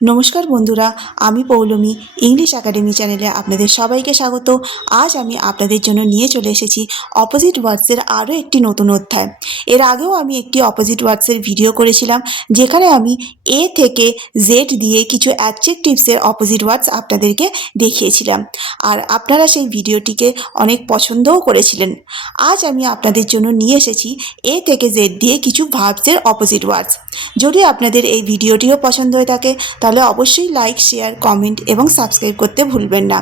নমস্কার বন্ধুরা, আমি পৌলমী ইংলিশ একাডেমি চ্যানেলে আপনাদের সবাইকে স্বাগত। আজ আমি আপনাদের জন্য নিয়ে চলে এসেছি অপোজিট ওয়ার্ডসের আরও একটি নতুন অধ্যায়। এর আগেও আমি একটি অপোজিট ওয়ার্ডসের ভিডিও করেছিলাম, যেখানে আমি এ থেকে জেড দিয়ে কিছু অ্যাডজেক্টিভসের অপোজিট ওয়ার্ডস আপনাদেরকে দেখিয়েছিলাম। আর আপনারা সেই ভিডিওটিকে অনেক পছন্দও করেছিলেন। আজ আমি আপনাদের জন্য নিয়ে এসেছি এ থেকে জেড দিয়ে কিছু ভার্বসের অপোজিট ওয়ার্ডস যদি আপনাদের এই ভিডিওটিও পছন্দ হয়ে থাকে তাহলে অবশ্যই লাইক শেয়ার কমেন্ট এবং সাবস্ক্রাইব করতে ভুলবেন না।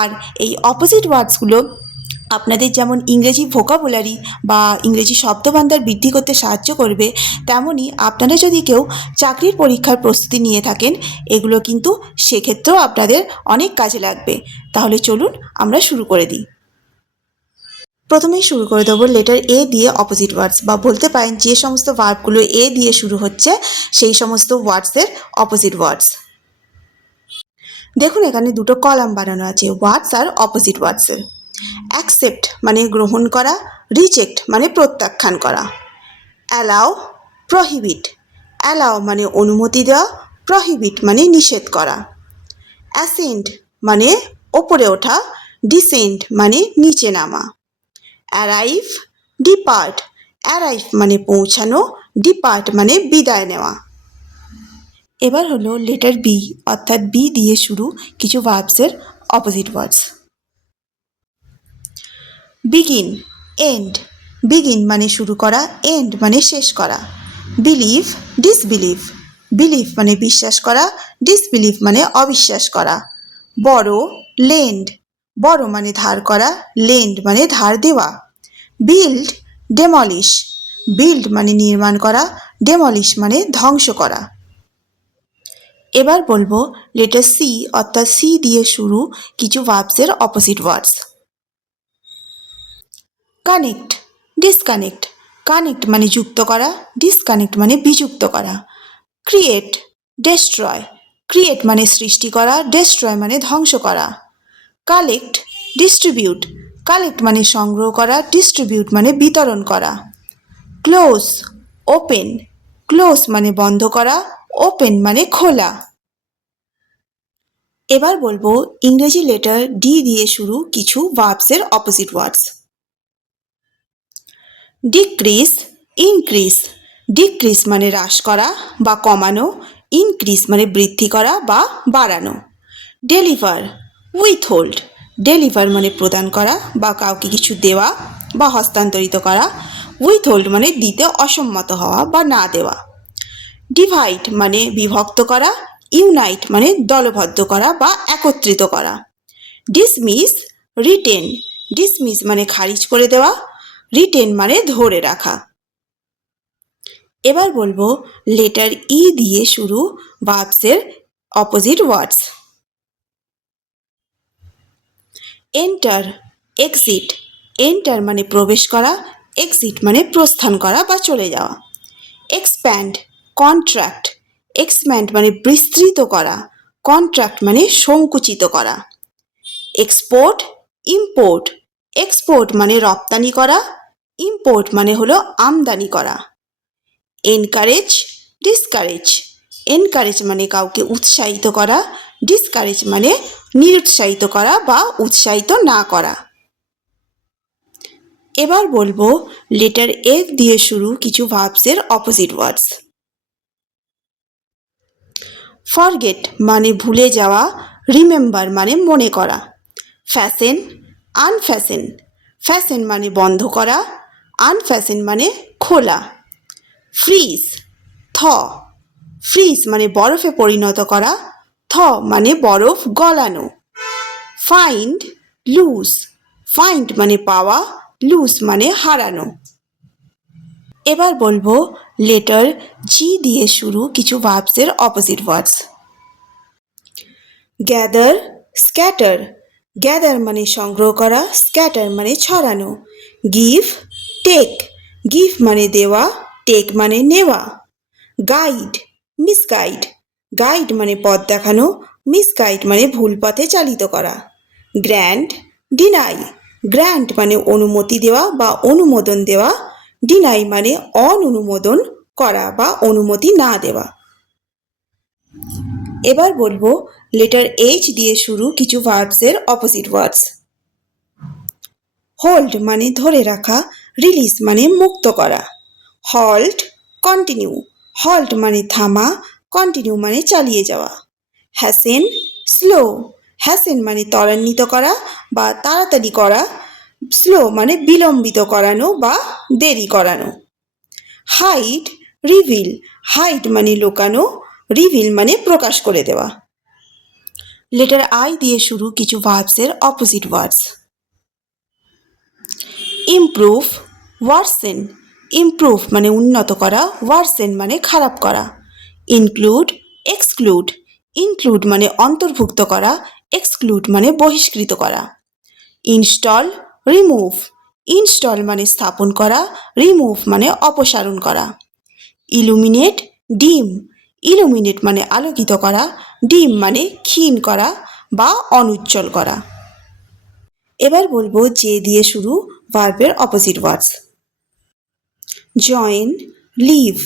আর এই অপোজিট ওয়ার্ডসগুলো আপনাদের যেমন ইংরেজি ভোকাবুলারি বা ইংরেজি শব্দভাণ্ডার বৃদ্ধি করতে সাহায্য করবে তেমনই আপনারা যদি কেউ চাকরির পরীক্ষার প্রস্তুতি নিয়ে থাকেন, এগুলো কিন্তু সেক্ষেত্রেও আপনাদের অনেক কাজে লাগবে। তাহলে চলুন আমরা শুরু করে দিই। প্রথমেই শুরু করে দেবো লেটার এ দিয়ে অপোজিট ওয়ার্ডস বা বলতে পারেন যে সমস্ত ভার্বগুলো এ দিয়ে শুরু হচ্ছে, সেই সমস্ত ওয়ার্ডসের অপোজিট ওয়ার্ডস দেখুন এখানে দুটো কলাম বানানো আছে ওয়ার্ডস আর অপোজিট ওয়ার্ডসের অ্যাকসেপ্ট মানে গ্রহণ করা রিজেক্ট মানে প্রত্যাখ্যান করা। অ্যালাও প্রহিবিট অ্যালাও মানে অনুমতি দেওয়া প্রহিবিট মানে নিষেধ করা। অ্যাসেন্ট মানে ওপরে ওঠা ডিসেন্ট মানে নিচে নামা। অ্যারাইভ ডিপার্ট অ্যারাইভ মানে পৌঁছানো ডিপার্ট মানে বিদায় নেওয়া। এবার হলো লেটার বি অর্থাৎ বি দিয়ে শুরু কিছু ভার্বসের opposite words begin end begin মানে শুরু করা এন্ড মানে শেষ করা। বিলিভ ডিসবিলিভ বিলিভ মানে বিশ্বাস করা ডিসবিলিভ মানে অবিশ্বাস করা। বড় লেন্ড বড় মানে ধার করা, লেন্ড মানে ধার দেওয়া। বিল্ড ডেমলিশ বিল্ড মানে নির্মাণ করা ডেমলিশ মানে ধ্বংস করা। এবার বলব লেটার সি অর্থাৎ সি দিয়ে শুরু কিছু ভার্বসের opposite words connect disconnect connect মানে যুক্ত করা ডিসকানেক্ট মানে বিযুক্ত করা। ক্রিয়েট ডেস্ট্রয় ক্রিয়েট মানে সৃষ্টি করা ডেস্ট্রয় মানে ধ্বংস করা। কালেক্ট ডিস্ট্রিবিউট কালেক্ট মানে সংগ্রহ করা ডিস্ট্রিবিউট মানে বিতরণ করা। ক্লোজ ওপেন ক্লোজ মানে বন্ধ করা ওপেন মানে খোলা। এবার বলব ইংরেজি লেটার ডি দিয়ে শুরু কিছু ভার্বসের opposite words decrease increase decrease মানে হ্রাস করা বা কমানো ইনক্রিস মানে বৃদ্ধি করা বা বাড়ানো। ডেলিভার উইথহোল্ড ডেলিভার মানে প্রদান করা বা কাউকে কিছু দেওয়া বা হস্তান্তরিত করা। উইথহোল্ড মানে দিতে অসম্মত হওয়া বা না দেওয়া। ডিভাইড মানে বিভক্ত করা, ইউনাইট মানে দলবদ্ধ করা বা একত্রিত করা। ডিসমিস, রিটেন, ডিসমিস মানে খারিজ করে দেওয়া, রিটেন মানে ধরে রাখা। এবার বলব লেটার ই দিয়ে শুরু ভার্বসের opposite words. Enter exit enter মানে প্রবেশ করা এক্সিট মানে প্রস্থান করা বা চলে যাওয়া। এক্সপ্যান্ড কন্ট্রাক্ট এক্সপ্যান্ড মানে বিস্তৃত করা কন্ট্রাক্ট মানে সংকুচিত করা। এক্সপোর্ট ইম্পোর্ট এক্সপোর্ট মানে রপ্তানি করা ইম্পোর্ট মানে হলো আমদানি করা। এনকারেজ ডিসকারেজ এনকারেজ মানে কাউকে উৎসাহিত করা ডিসকারেজ মানে নিরুৎসাহিত করা বা উৎসাহিত না করা। এবার বলব লেটার এফ দিয়ে শুরু কিছু ভার্বসের অপোজিট ওয়ার্ডস ফরগেট মানে ভুলে যাওয়া রিমেম্বার মানে মনে করা। ফ্যাশন আনফ্যাশন ফ্যাশন মানে বন্ধ করা আনফ্যাশন মানে খোলা। ফ্রিজ থ ফ্রিজ মানে বরফে পরিণত করা থ মানে বরফ গলানো। ফাইন্ড লুজ ফাইন্ড মানে পাওয়া লুজ মানে হারানো। এবার বলব লেটার জি দিয়ে শুরু কিছু ভার্বসের opposite words gather scatter gather মানে সংগ্রহ করা স্ক্যাটার মানে ছড়ানো। গিভ টেক গিভ মানে দেওয়া টেক মানে নেওয়া। গাইড মিসগাইড গাইড মানে পথ দেখানো মিসগাইড মানে ভুল পথে চালিত করা। Grand, deny. গ্র্যান্ট মানে অনুমতি দেওয়া বা অনুমোদন দেওয়া, ডিনাই মানে অননুমোদন করা বা অনুমতি না দেওয়া। এবার বলব লেটার এইচ দিয়ে শুরু কিছু ভার্বসের অপোজিট ওয়ার্ডস হোল্ড মানে ধরে রাখা রিলিজ মানে মুক্ত করা। হল্ট কন্টিনিউ হল্ট মানে থামা কন্টিনিউ মানে চালিয়ে যাওয়া। হ্যাসেন স্লো হ্যাসেন মানে ত্বরান্বিত করা বা তাড়াতাড়ি করা। স্লো মানে বিলম্বিত করানো বা দেরি করানো। হাইট রিভিল হাইট মানে লুকানো রিভিল মানে প্রকাশ করে দেওয়া। লেটার আই দিয়ে শুরু কিছু ভার্বসের opposite words improve worsen improve মানে উন্নত করা ওয়ার্সেন মানে খারাপ করা। ইনক্লুড এক্সক্লুড ইনক্লুড মানে অন্তর্ভুক্ত করা এক্সক্লুড মানে বহিষ্কৃত করা। ইনস্টল রিমুভ ইনস্টল মানে স্থাপন করা রিমুভ মানে অপসারণ করা। ইলুমিনেট ডিম ইলুমিনেট মানে আলোকিত করা ডিম মানে ক্ষীণ করা বা অনুজ্জ্বল করা। এবার বলব যে দিয়ে শুরু ভার্বের opposite words join leave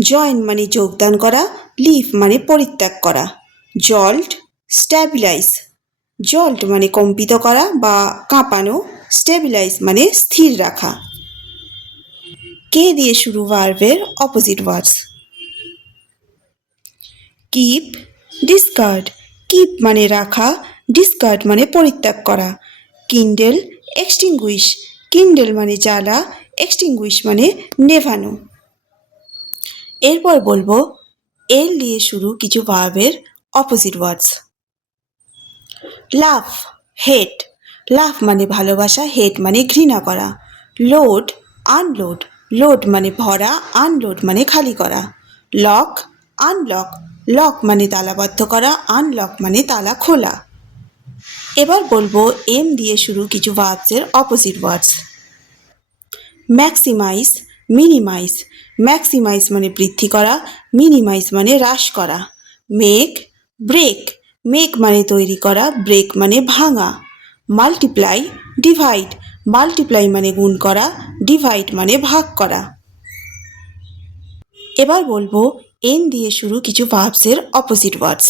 join মানে যোগদান করা, লিভ মানে পরিত্যাগ করা। জল্ট, স্ট্যাবিলাইজ। জল্ট মানে কম্পিত করা বা কাঁপানো স্টেবিলাইজ মানে স্থির রাখা। কে দিয়ে শুরু ভার্বের opposite words? Keep, discard. Keep মানে রাখা, ডিসকার্ড মানে পরিত্যাগ করা। Kindle, extinguish. কিন্ডেল মানে জ্বালা, এক্সটিংগুইশ মানে নেভানো। এরপর বলব এল দিয়ে শুরু কিছু ভার্বের অপোজিট ওয়ার্ডস লাভ হেট। লাভ মানে ভালোবাসা, হেট মানে ঘৃণা করা। Load, unload. লোড মানে ভরা, আনলোড মানে খালি করা। Lock, unlock. লক মানে তালাবদ্ধ করা, আনলক মানে তালা খোলা। এবার বলব, এম দিয়ে শুরু কিছু ভার্বসের opposite words maximise minimise maximise মানে বৃদ্ধি করা মিনিমাইজ মানে হ্রাস করা। মেক ব্রেক মেক মানে তৈরি করা ব্রেক মানে ভাঙা। মাল্টিপ্লাই ডিভাইড মাল্টিপ্লাই মানে গুণ করা ডিভাইড মানে ভাগ করা। এবার বলব এন দিয়ে শুরু কিছু ভার্বসের opposite words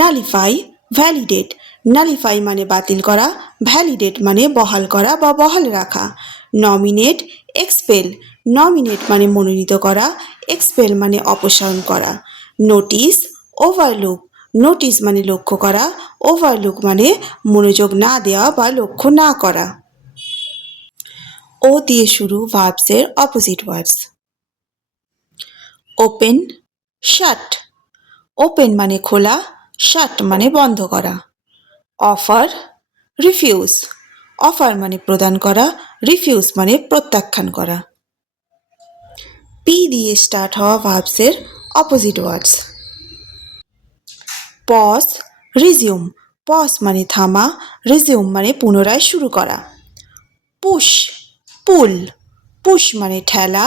nullify validate nullify মানে বাতিল করা ভ্যালিডেট মানে বহাল করা বা বহাল রাখা। নমিনেট এক্সপেল নমিনেট মানে মনোনীত করা এক্সপেল মানে অপসারণ করা নোটিশ ওভারলুক নোটিশ মানে লক্ষ্য করা ওভারলুক মানে মনোযোগ না দেওয়া বা লক্ষ্য না করা। ও দিয়ে শুরু ভার্বসের opposite words open shut open মানে খোলা শাট মানে বন্ধ করা। অফার রিফিউজ অফার মানে প্রদান করা রিফিউজ মানে প্রত্যাখ্যান করা। পি দিয়ে স্টার্ট হওয়া ভার্বসের opposite words pause resume pause মানে থামা রিজিউম মানে পুনরায় শুরু করা। পুশ পুল পুশ মানে ঠেলা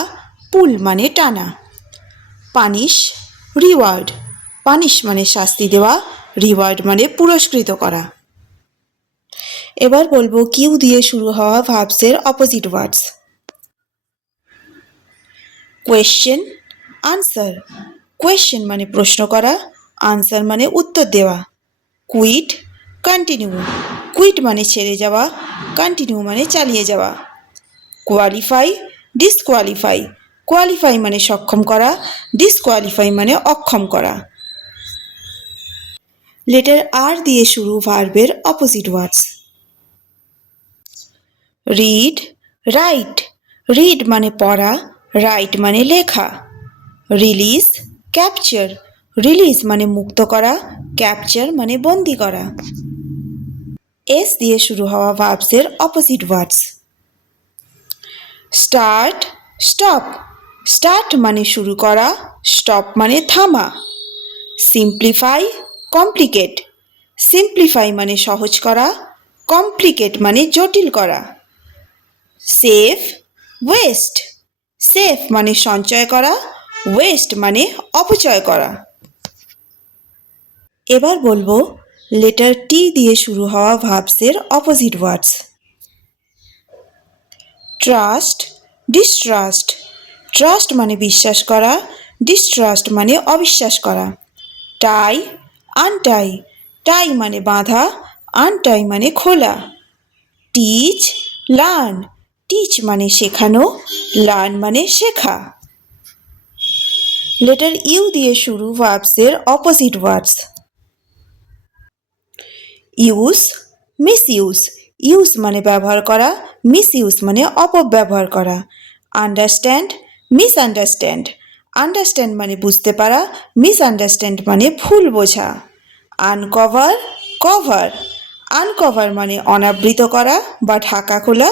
পুল মানে টানা। পানিশ রিওয়ার্ড পানিশ মানে শাস্তি দেওয়া রিওয়ার্ড মানে পুরস্কৃত করা। এবার বলব কিউ দিয়ে শুরু হওয়া ভার্বসের opposite words question answer question মানে প্রশ্ন করা আনসার মানে উত্তর দেওয়া। কুইট কন্টিনিউ কুইট মানে ছেড়ে যাওয়া কন্টিনিউ মানে চালিয়ে যাওয়া। কোয়ালিফাই ডিসকোয়ালিফাই কোয়ালিফাই মানে সক্ষম করা ডিসকোয়ালিফাই মানে অক্ষম করা। লেটার আর দিয়ে শুরু ভার্বের opposite words read write read মানে পড়া রাইট মানে লেখা। রিলিজ ক্যাপচার রিলিজ মানে মুক্ত করা ক্যাপচার মানে বন্দি করা। এস দিয়ে শুরু হওয়া ভার্বসের opposite words start stop start মানে শুরু করা স্টপ মানে থামা। সিম্পলিফাই কমপ্লিকেট সিম্পলিফাই মানে সহজ করা কমপ্লিকেট মানে জটিল করা। Safe, West. সেফ মানে সঞ্চয় করা, ওয়েস্ট মানে অপচয় করা। এবার বলব লেটার টি দিয়ে শুরু হওয়া ভার্বসের opposite words trust distrust trust মানে বিশ্বাস করা ডিস্ট্রাস্ট মানে অবিশ্বাস করা। টাই আনটাই টাই মানে বাঁধা আনটাই মানে খোলা। টিচ লার্ন টিচ মানে শেখানো লার্ন মানে শেখা। লেটার ইউ দিয়ে শুরু ভার্বসের opposite words use misuse use মানে ব্যবহার করা মিস ইউজ মানে অপব্যবহার করা। আন্ডারস্ট্যান্ড মিস আন্ডারস্ট্যান্ড আন্ডারস্ট্যান্ড মানে বুঝতে পারা মিস আন্ডারস্ট্যান্ড মানে ভুল বোঝা। আনকভার কভার আনকভার মানে অনাবৃত করা বা ঢাকা খোলা।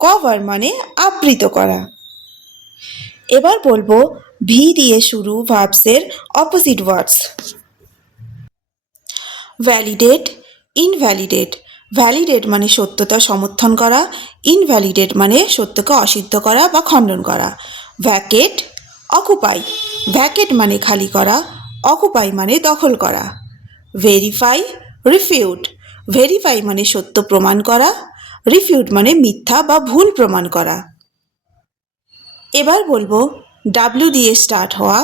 কভার মানে আবৃত করা। এবার বলব ভি দিয়ে শুরু ভার্বসের opposite words validate invalidate validate মানে সত্যতা সমর্থন করা ইনভ্যালিডেট মানে সত্যকে অসিদ্ধ করা বা খণ্ডন করা। ভ্যাকেট অকুপাই ভ্যাকেট মানে খালি করা অকুপাই মানে দখল করা। ভেরিফাই রিফিউট ভেরিফাই মানে সত্য প্রমাণ করা রিফিউট মানে মিথ্যা বা ভুল প্রমাণ করা। এবার বলব ডাব্লিউ দিয়ে স্টার্ট হওয়া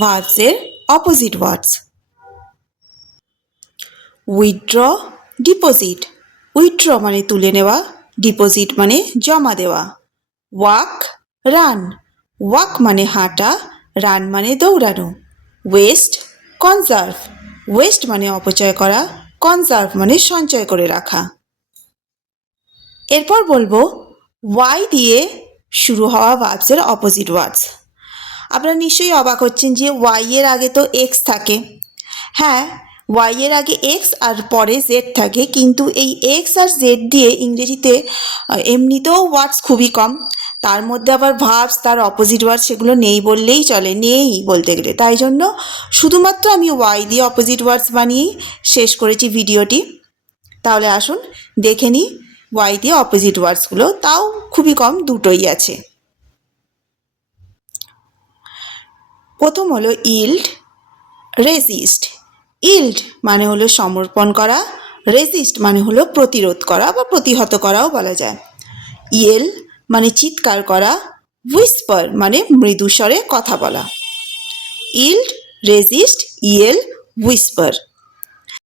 ভার্বসের opposite words withdraw deposit withdraw মানে তুলে নেওয়া ডিপোজিট মানে জমা দেওয়া। ওয়াক রান ওয়াক মানে হাঁটা রান মানে দৌড়ানো। ওয়েস্ট কনজার্ভ ওয়েস্ট মানে অপচয় করা কনজার্ভ মানে সঞ্চয় করে রাখা। এরপর বলব ওয়াই দিয়ে শুরু হওয়া ভার্বসের অপোজিট ওয়ার্ডস আপনারা নিশ্চয়ই অবাক হচ্ছেন যে ওয়াই এর আগে তো এক্স থাকে। হ্যাঁ ওয়াই এর আগে এক্স আর পরে জেড থাকে, কিন্তু এই এক্স আর জেড দিয়ে ইংরেজিতে এমনিতেও ওয়ার্ডস খুবই কম। তার মধ্যে আবার ভার্বস তার অপোজিট ওয়ার্ড সেগুলো নেই বললেই চলে, নেই বলতে গেলে। তাই জন্য শুধুমাত্র আমি ওয়াই দিয়ে অপোজিট ওয়ার্ডস বানিয়েই শেষ করেছি ভিডিওটি। তাহলে আসুন, দেখে নিই ওয়াই দিয়ে অপোজিট ওয়ার্ডসগুলো তাও খুবই কম দুটোই আছে। প্রথম হলো ইল্ড রেজিস্ট ইল্ড মানে হলো সমর্পণ করা রেজিস্ট মানে হলো প্রতিরোধ করা বা প্রতিহত করাও বলা যায়। ইয়েল মানে চিৎকার করা হুইস্পার মানে মৃদুস্বরে কথা বলা। Yield resist Yale whisper